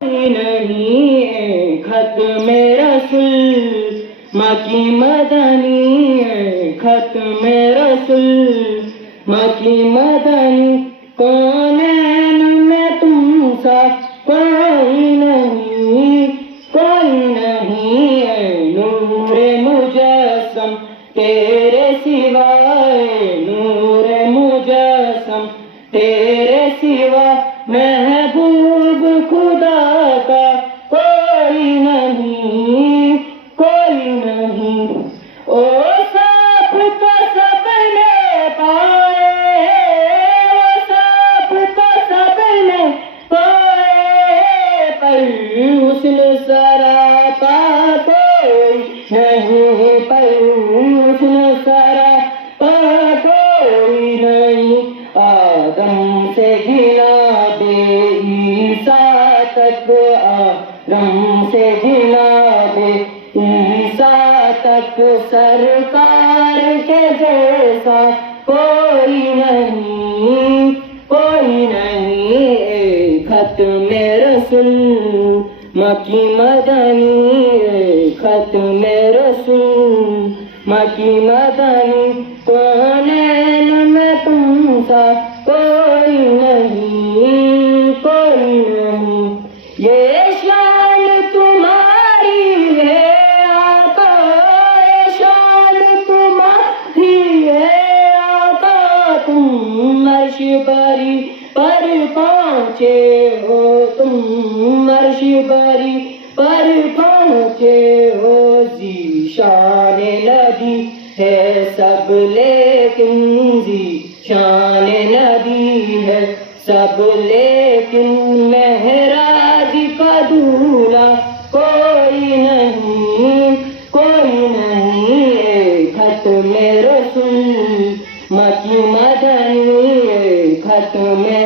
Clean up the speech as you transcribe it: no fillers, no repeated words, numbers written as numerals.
نہیں خط میرا رسول مکی مدنی خط میرا رسول مکی مدنی کونین میں تم سا کوئی نہیں نور مجسم تیرے سوائے نور مجسم تیرے سوا محبوب خدا کا کوئی نہیں او سب تو سب نے پائے او سب تو سب نے پائے پر حسن سراپا کوئی نہیں پر حسن سراپا کوئی نہیں آدم سے گھنا بے عیسیٰ تک آدم سے گھنا بے عیسیٰ تک سرکار کے جیسا کوئی نہیں خط میں رسول مکی مدنی خط میں رسول مکی مدنی کونین میں تم سا کوئی نہیں یہ شان تمہاری ہے آقا یہ شان تمہاری ہے آقا تم عرش بری پر پہنچے ہو تم عرش بری پر پہنچے ہو ذیشان نبی ہے سب لیکن ذیشان نبی ہے سب لیکن مہراج کا دولہا کوئی نہیں خط میں رسول مکی مدنی خط میں